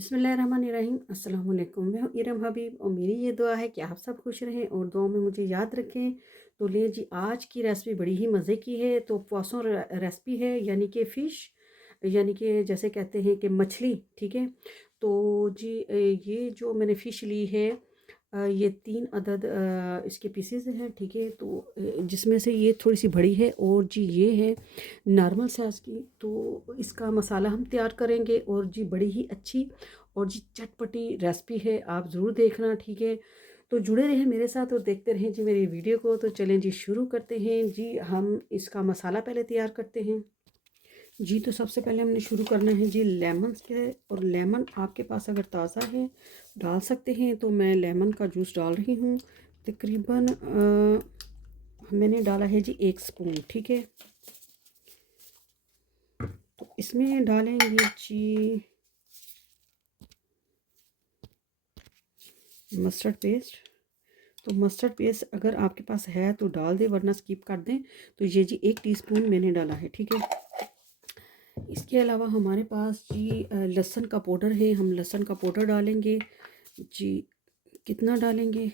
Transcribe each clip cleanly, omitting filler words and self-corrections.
बिस्मिल्लाहिर्रहमानिर्रहीम। अस्सलाम वालेकुम। मैं हूँ इरम हबीब और मेरी ये दुआ है कि आप सब खुश रहें और दुआ में मुझे याद रखें। तो ले जी, आज की रेसिपी बड़ी ही मज़े की है। तो पोisson रेसिपी है, यानी कि फ़िश, यानी कि जैसे कहते हैं कि मछली। ठीक है। तो जी ये जो मैंने फ़िश ली है, ये 3 अदद इसके पीसेस हैं। ठीक है। तो जिसमें से ये थोड़ी सी बड़ी है और जी ये है नॉर्मल साइज़ की। तो इसका मसाला हम तैयार करेंगे और जी बड़ी ही अच्छी और जी चटपटी रेसिपी है, आप ज़रूर देखना। ठीक है। तो जुड़े रहें मेरे साथ और देखते रहें जी मेरी वीडियो को। तो चलें जी, शुरू करते हैं। जी हम इसका मसाला पहले तैयार करते हैं। जी तो सबसे पहले हमने शुरू करना है जी लेमन से। और लेमन आपके पास अगर ताज़ा है डाल सकते हैं। तो मैं लेमन का जूस डाल रही हूँ। तकरीबन मैंने डाला है जी 1 स्पून। ठीक है। तो इसमें डालेंगे जी मस्टर्ड पेस्ट। तो मस्टर्ड पेस्ट अगर आपके पास है तो डाल दें, वरना स्किप कर दें। तो ये जी 1 टीस्पून मैंने डाला है। ठीक है। इसके अलावा हमारे पास जी लहसुन का पाउडर है। हम लहसुन का पाउडर डालेंगे जी। कितना डालेंगे,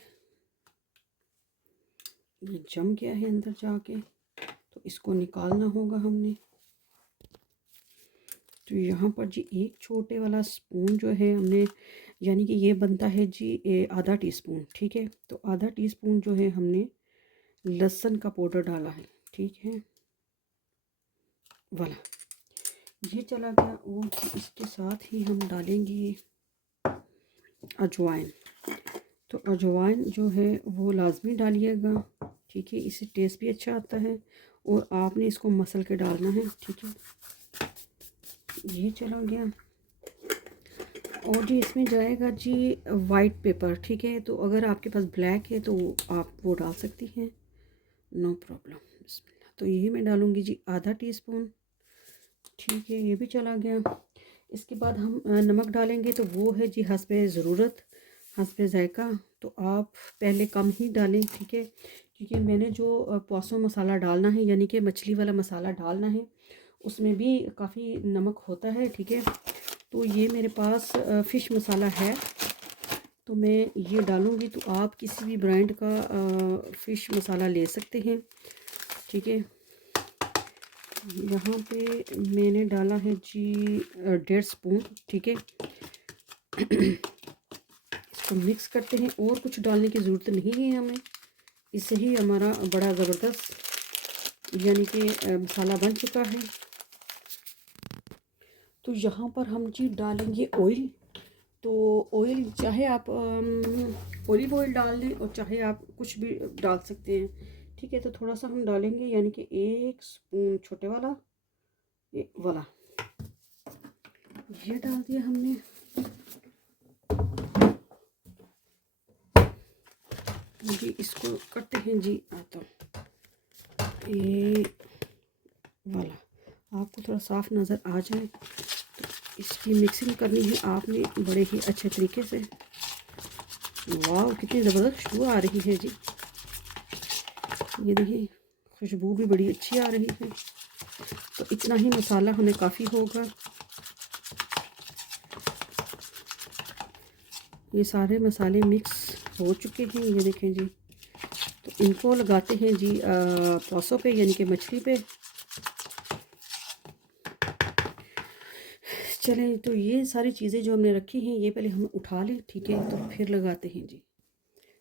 ये जम गया है अंदर जाके, तो इसको निकालना होगा हमने। तो यहाँ पर जी 1 छोटे वाला स्पून जो है हमने, यानी कि ये बनता है जी आधा टीस्पून। ठीक है। तो आधा टीस्पून जो है हमने लहसुन का पाउडर डाला है। ठीक है। वाला ये चला गया। और इसके साथ ही हम डालेंगे अजवाइन। तो अजवाइन जो है वो लाजमी डालिएगा। ठीक है। इससे टेस्ट भी अच्छा आता है और आपने इसको मसल के डालना है। ठीक है। ये चला गया। और जी इसमें जाएगा जी वाइट पेपर। ठीक है। तो अगर आपके पास ब्लैक है तो आप वो डाल सकती हैं, नो प्रॉब्लम। बिस्मिल्लाह। तो ये मैं डालूँगी जी आधा टीस्पून। ठीक है। ये भी चला गया। इसके बाद हम नमक डालेंगे। तो वो है जी हस्बे ज़रूरत, हस्बे ज़ायका। तो आप पहले कम ही डालें। ठीक है। क्योंकि मैंने जो पोसो मसाला डालना है, यानी कि मछली वाला मसाला डालना है, उसमें भी काफ़ी नमक होता है। ठीक है। तो ये मेरे पास फ़िश मसाला है, तो मैं ये डालूँगी। तो आप किसी भी ब्रांड का फ़िश मसाला ले सकते हैं। ठीक है। यहाँ पे मैंने डाला है जी 1.5 स्पून। ठीक है। इसको मिक्स करते हैं और कुछ डालने की ज़रूरत नहीं है हमें। इससे ही हमारा बड़ा ज़बरदस्त यानी कि मसाला बन चुका है। तो यहाँ पर हम जी डालेंगे ऑयल। तो ऑयल चाहे आप ऑलिव ऑयल डाल दें और चाहे आप कुछ भी डाल सकते हैं। ठीक है। तो थोड़ा सा हम डालेंगे, यानी कि 1 स्पून छोटे वाला, ये वाला ये डाल दिया हमने। जी इसको करते हैं जी आता, ये वाला आपको थोड़ा साफ नज़र आ जाए तो इसकी मिक्सिंग करनी है आपने बड़े ही अच्छे तरीके से। वाह कितनी ज़बरदस्त खुशबू आ रही है जी। ये देखिए खुशबू भी बड़ी अच्छी आ रही है। तो इतना ही मसाला हमें काफ़ी होगा। ये सारे मसाले मिक्स हो चुके हैं, ये देखें जी। तो इनको लगाते हैं जी पौसों पे, यानी कि मछली पे। चलें, तो ये सारी चीज़ें जो हमने रखी हैं ये पहले हम उठा लें। ठीक है। तो फिर लगाते हैं जी।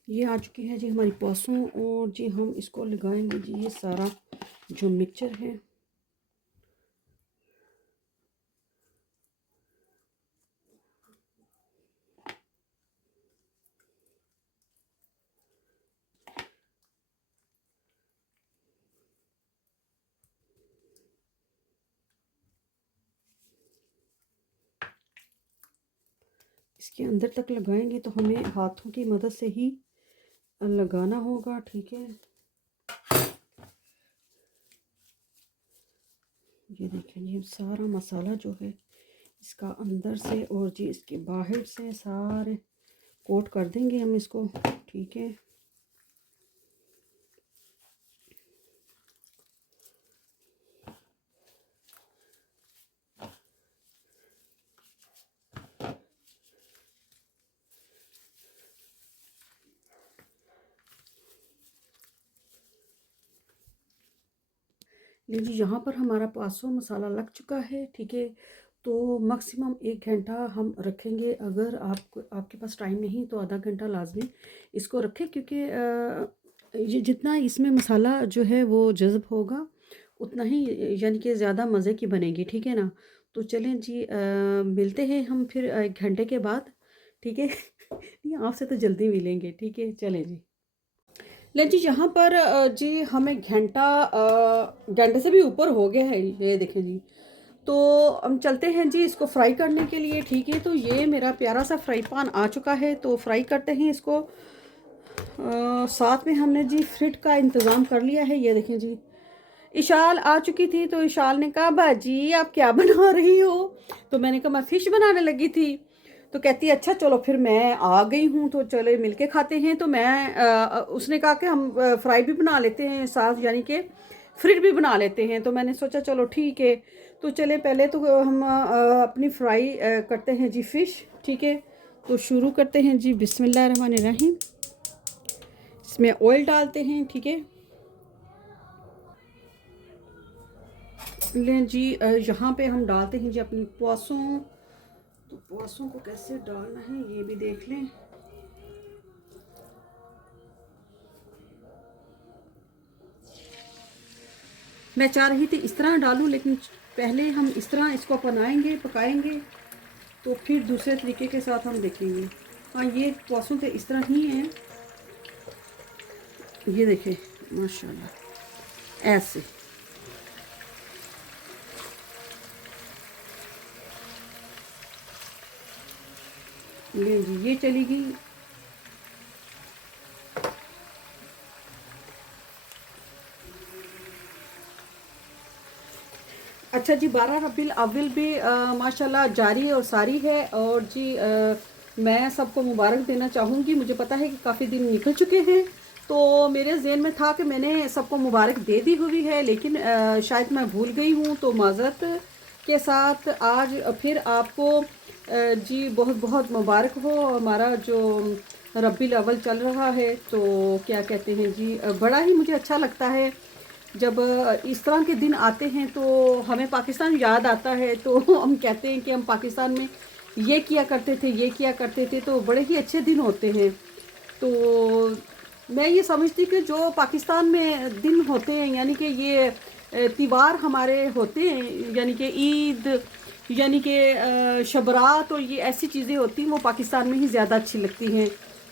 ये आ चुकी है जी हमारी पौसों, और जी हम इसको लगाएंगे जी ये सारा जो मिक्सचर है। इसके अंदर तक लगाएंगे तो हमें हाथों की मदद से ही लगाना होगा। ठीक है। ये देखें ये सारा मसाला जो है इसका अंदर से और जी इसके बाहर से सारे कोट कर देंगे हम इसको। ठीक है। लीजिए यहाँ पर हमारा 500 मसाला लग चुका है, ठीक है। तो मैक्सिमम 1 घंटा हम रखेंगे। अगर आपके पास टाइम नहीं तो आधा घंटा लाजमी इसको रखें, क्योंकि ये जितना इसमें मसाला जो है वो जज़्ब होगा उतना ही यानी कि ज़्यादा मज़े की बनेगी, ठीक है ना। तो चलें जी, मिलते हैं हम फिर 1 घंटे के बाद, ठीक है। नहीं, आपसे तो जल्दी मिलेंगे, ठीक है। चलें जी। ले जी, यहाँ पर जी हमें घंटे से भी ऊपर हो गया है, ये देखें जी। तो हम चलते हैं जी इसको फ्राई करने के लिए, ठीक है। तो ये मेरा प्यारा सा फ्राई पैन आ चुका है, तो फ्राई करते हैं इसको। साथ में हमने जी फ्रिट का इंतज़ाम कर लिया है, ये देखें जी। इशाल आ चुकी थी, तो इशाल ने कहा बाजी आप क्या बना रही हो। तो मैंने कहा मैं फ़िश बनाने लगी थी। तो कहती है अच्छा चलो फिर मैं आ गई हूँ तो चलो मिलके खाते हैं। तो उसने कहा कि हम फ्राई भी बना लेते हैं साथ, यानी कि फ्रिट भी बना लेते हैं। तो मैंने सोचा चलो ठीक है। तो चले पहले तो हम अपनी फ्राई करते हैं जी फ़िश, ठीक है। तो शुरू करते हैं जी, बिस्मिल्लाह रहमान रहीम। इसमें ऑयल डालते हैं, ठीक है। लें जी, यहाँ पे हम डालते हैं जी अपनी प्वासों। तो प्वासों को कैसे डालना है ये भी देख लें। मैं चाह रही थी इस तरह डालूं, लेकिन पहले हम इस तरह इसको पकाएंगे तो फिर दूसरे तरीके के साथ हम देखेंगे। हाँ, ये प्वासों तो इस तरह ही हैं, ये देखें माशाल्लाह ऐसे। ले जी, ये चली गई। अच्छा जी, 12 रबीउल अव्वल भी माशाल्लाह जारी और सारी है। और जी मैं सबको मुबारक देना चाहूँगी। मुझे पता है कि काफ़ी दिन निकल चुके हैं, तो मेरे ज़हन में था कि मैंने सबको मुबारक दे दी हुई है, लेकिन शायद मैं भूल गई हूँ। तो माज़रत के साथ आज फिर आपको जी बहुत बहुत मुबारक हो। हमारा जो रबीउल अव्वल चल रहा है, तो क्या कहते हैं जी, बड़ा ही मुझे अच्छा लगता है जब इस तरह के दिन आते हैं। तो हमें पाकिस्तान याद आता है, तो हम कहते हैं कि हम पाकिस्तान में ये किया करते थे, ये किया करते थे। तो बड़े ही अच्छे दिन होते हैं। तो मैं ये समझती कि जो पाकिस्तान में दिन होते हैं, यानी कि ये त्योहार हमारे होते हैं, यानी कि ईद, यानी कि शब रात, और ये ऐसी चीज़ें होती हैं वो पाकिस्तान में ही ज़्यादा अच्छी लगती हैं।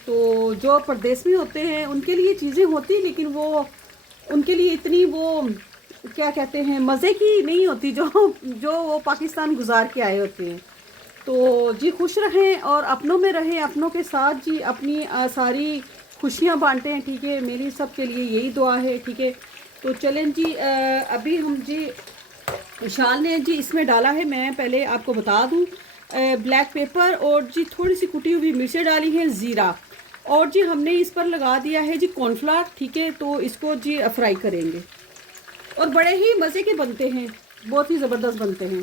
तो जो परदेश में होते हैं उनके लिए चीज़ें होती, लेकिन वो उनके लिए इतनी वो क्या कहते हैं मज़े की नहीं होती जो जो वो पाकिस्तान गुजार के आए होते हैं। तो जी खुश रहें और अपनों में रहें, अपनों के साथ जी अपनी सारी खुशियाँ बांटें, ठीक है। मेरी सब के लिए यही दुआ है, ठीक है। तो चलें जी, अभी हम जी शाल ने जी इसमें डाला है, मैं पहले आपको बता दूं, ब्लैक पेपर और जी थोड़ी सी कुटी हुई मिर्चें डाली हैं, ज़ीरा, और जी हमने इस पर लगा दिया है जी कॉर्नफ्लावर, ठीक है। तो इसको जी फ्राई करेंगे और बड़े ही मज़े के बनते हैं, बहुत ही ज़बरदस्त बनते हैं।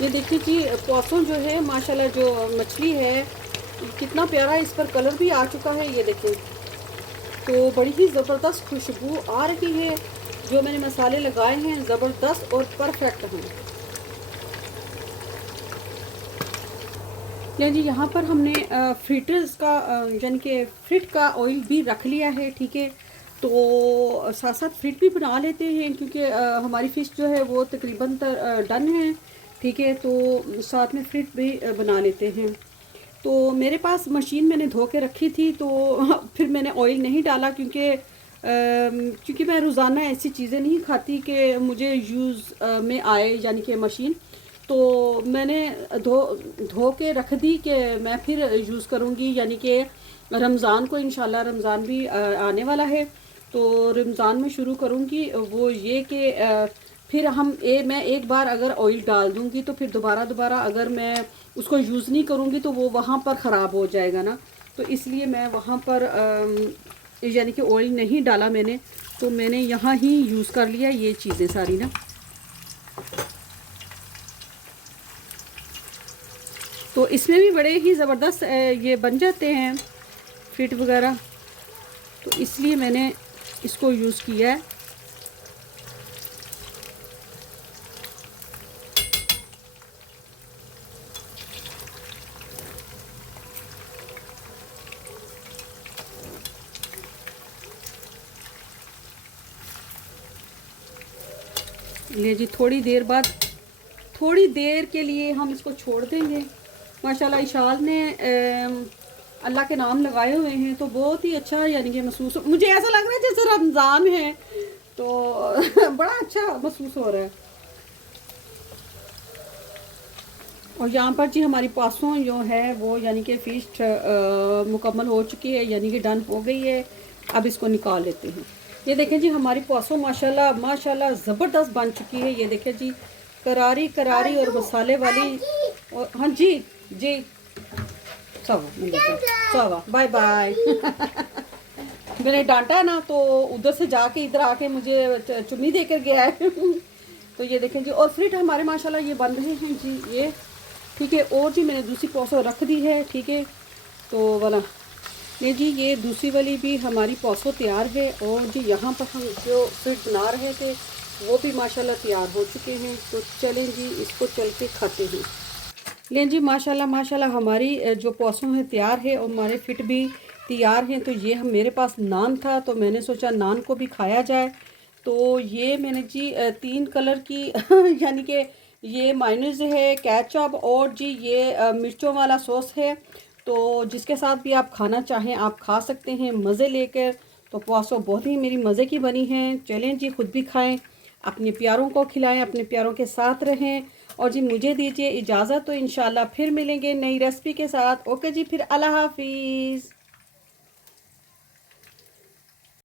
ये देखिए जी, पोसो जो है माशाल्लाह, जो मछली है कितना प्यारा इस पर कलर भी आ चुका है, ये देखिए। तो बड़ी ही ज़बरदस्त खुशबू आ रही है। जो मैंने मसाले लगाए हैं ज़बरदस्त और परफेक्ट हैं। लें जी, यहाँ पर हमने फ्रिटर्स का यानी कि फ्रिट का ऑयल भी रख लिया है, ठीक है। तो साथ साथ फ्रिट भी बना लेते हैं, क्योंकि हमारी फ़िश जो है वो तकरीबन डन है, ठीक है। तो साथ में फ्रिट भी बना लेते हैं। तो मेरे पास मशीन मैंने धो के रखी थी, तो फिर मैंने ऑयल नहीं डाला, क्योंकि मैं रोज़ाना ऐसी चीज़ें नहीं खाती कि मुझे यूज़ में आए, यानी कि मशीन। तो मैंने धो के रख दी कि मैं फिर यूज़ करूँगी, यानी कि रमज़ान को, इंशाल्लाह रमज़ान भी आने वाला है। तो रमज़ान में शुरू करूँगी वो ये कि फिर मैं एक बार अगर ऑयल डाल दूँगी तो फिर दोबारा अगर मैं उसको यूज़ नहीं करूँगी तो वो वहाँ पर ख़राब हो जाएगा ना। तो इसलिए मैं वहाँ पर यानी कि ऑयल नहीं डाला मैंने, तो मैंने यहाँ ही यूज़ कर लिया ये चीज़ें सारी ना। तो इसमें भी बड़े ही ज़बरदस्त ये बन जाते हैं फ्रिट वगैरह, तो इसलिए मैंने इसको यूज़ किया है। ले जी, थोड़ी देर के लिए हम इसको छोड़ देंगे। माशाल्लाह इशाल ने अल्लाह के नाम लगाए हुए हैं तो बहुत ही अच्छा यानी कि महसूस, मुझे ऐसा लग रहा है जैसे रमज़ान है, तो बड़ा अच्छा महसूस हो रहा है। और यहाँ पर जी हमारी पासों जो है वो यानी कि फ़िश मुकम्मल हो चुकी है, यानी कि डन हो गई है। अब इसको निकाल लेते हैं। ये देखें जी हमारी पासों माशाल्लाह माशाल्लाह ज़बरदस्त बन चुकी है। ये देखें जी, करारी करारी और मसाले वाली। और हाँ जी जी, सवा बाय बाय। मैंने डांटा है ना, तो उधर से जाके इधर आके मुझे चुन्नी देकर गया है। तो ये देखें जी, और फ्रिट हमारे माशाल्लाह ये बन रहे हैं जी, ये ठीक है। और जी मैंने दूसरी पौसो रख दी है, ठीक है। तो वाला ये जी, ये दूसरी वाली भी हमारी पौसो तैयार है। और जी यहाँ पर हम जो फ्रिट बना रहे थे वो भी माशाल्लाह तैयार हो चुके हैं। तो चलें जी इसको चल के खाते हैं। लें जी माशाल्लाह माशाल्लाह हमारी जो पौसों है तैयार है और हमारे फिट भी तैयार हैं। तो ये हम मेरे पास नान था तो मैंने सोचा नान को भी खाया जाए। तो ये मैंने जी 3 कलर की यानी कि ये मायोनीज है, केचप और जी ये मिर्चों वाला सॉस है। तो जिसके साथ भी आप खाना चाहें आप खा सकते हैं मज़े लेकर। तो पौसो बहुत ही मेरी मज़े की बनी हैं। चलें जी खुद भी खाएं, अपने प्यारों को खिलाएं, अपने प्यारों के साथ रहें। और जी मुझे दीजिए इजाज़त, तो इंशाल्लाह फिर मिलेंगे नई रेसिपी के साथ। ओके जी, फिर अल्लाह हाफिज़।